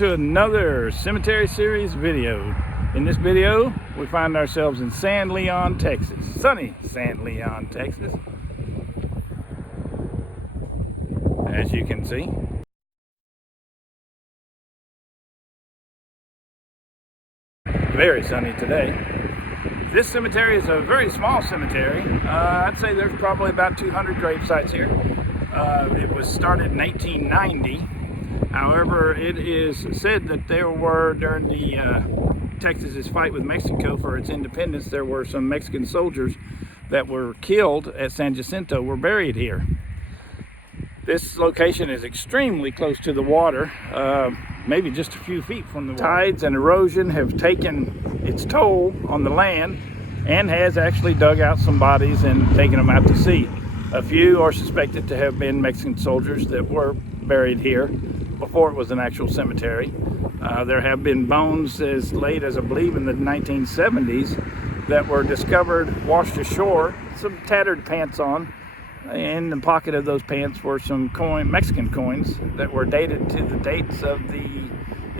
to another cemetery series video. In this video, we find ourselves in San Leon, Texas. Sunny San Leon, Texas. As you can see. Very sunny today. This cemetery is a very small cemetery. I'd say there's probably about 200 grave sites here. It was started in 1890. However, it is said that there were, during the Texas's fight with Mexico for its independence, there were some Mexican soldiers that were killed at San Jacinto were buried here. This location is extremely close to the water, maybe just a few feet from the water. Tides and erosion have taken its toll on the land and has actually dug out some bodies and taken them out to sea. A few are suspected to have been Mexican soldiers that were buried here before it was an actual cemetery. There have been bones as late as I believe in the 1970s that were discovered washed ashore, some tattered pants on. In the pocket of those pants were some Mexican coins that were dated to the dates of the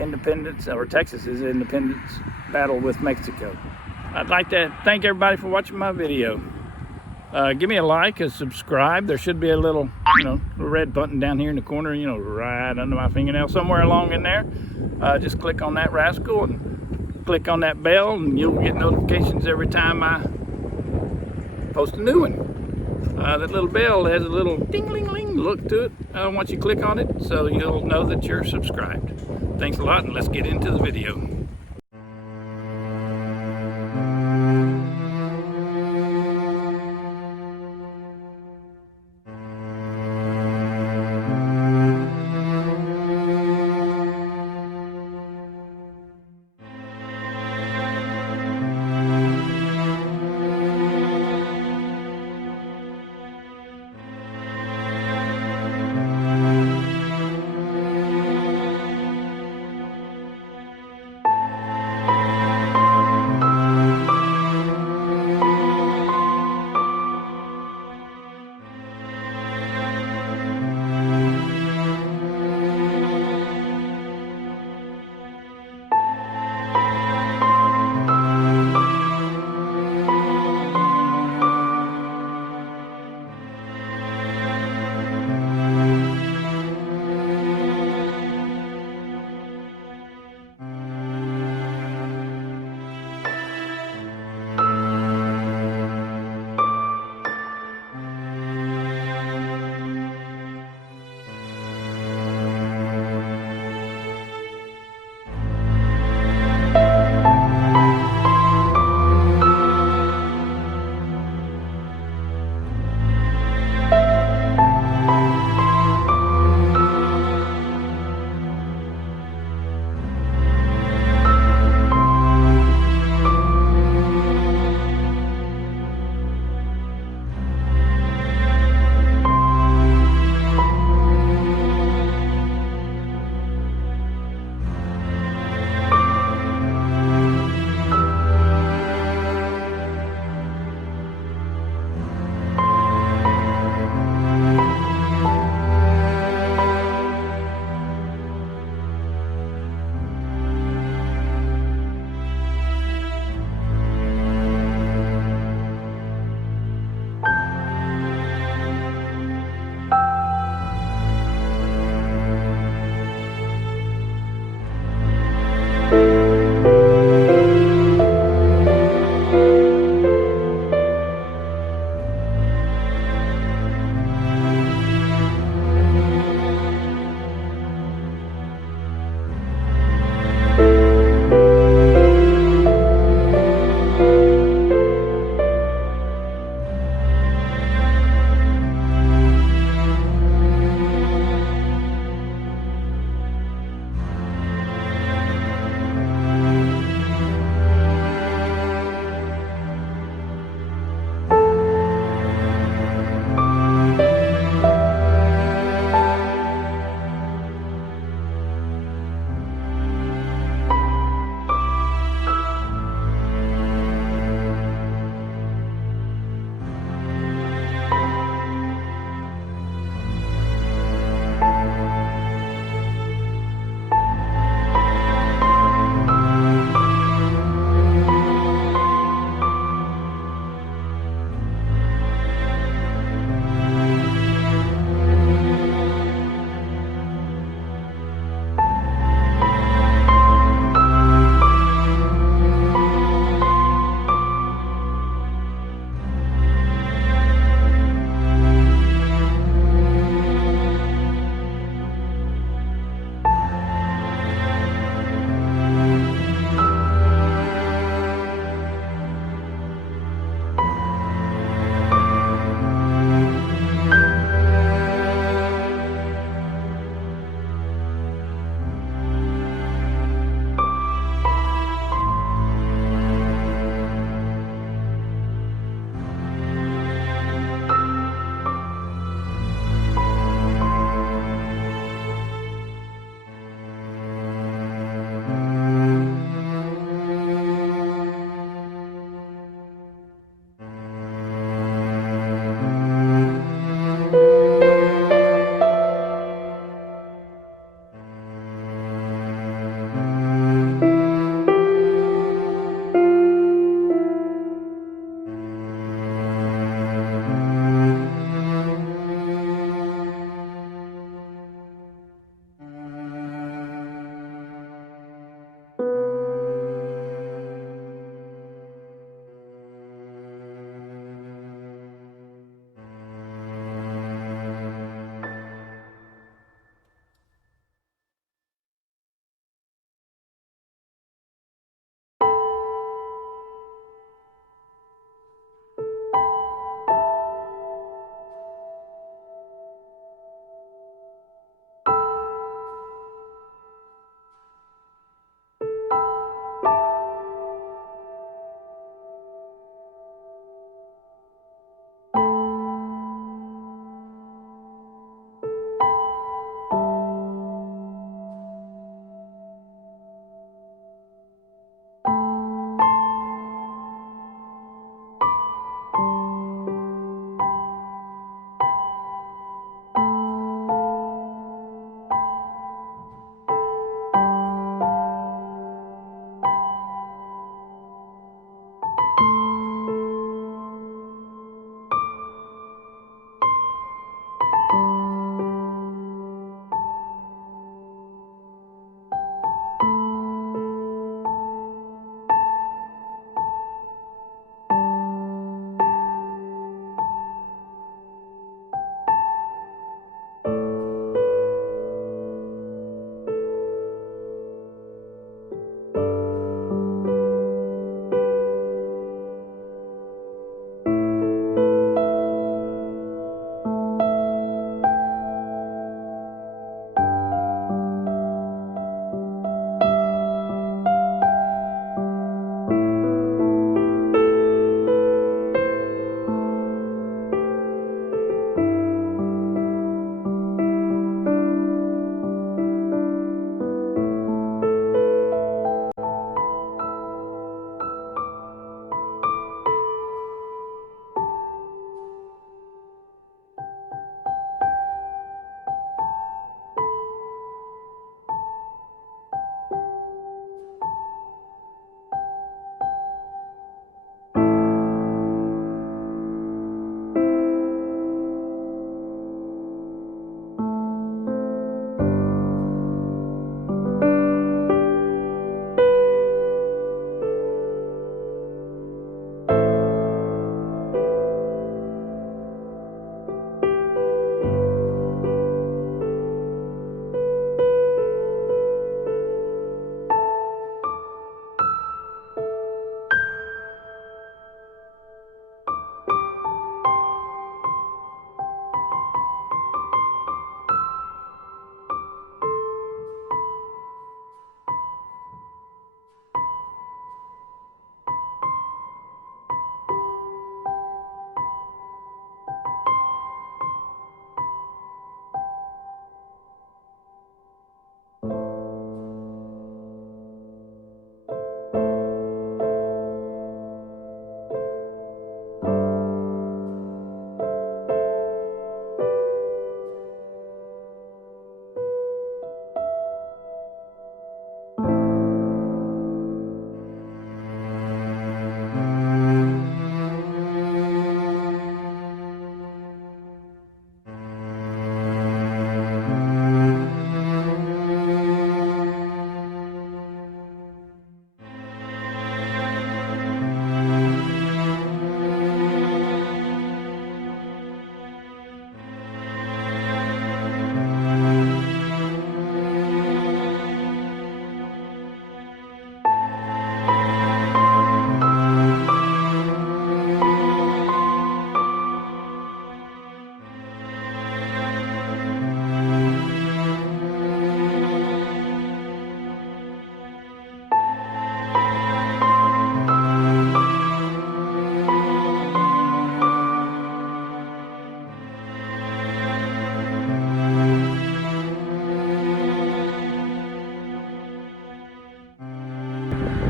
independence, or Texas's independence battle with Mexico. I'd like to thank everybody for watching my video. Give me a like, a subscribe. There should be a little, red button down here in the corner, right under my fingernail, somewhere along in there. Just click on that rascal and click on that bell, and you'll get notifications every time I post a new one. That little bell has a little ding-ling-ling look to it once you click on it, so you'll know that you're subscribed. Thanks a lot, and let's get into the video.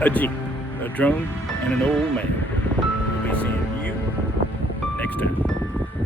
a Jeep, a drone, and an old man. We'll be seeing you next time.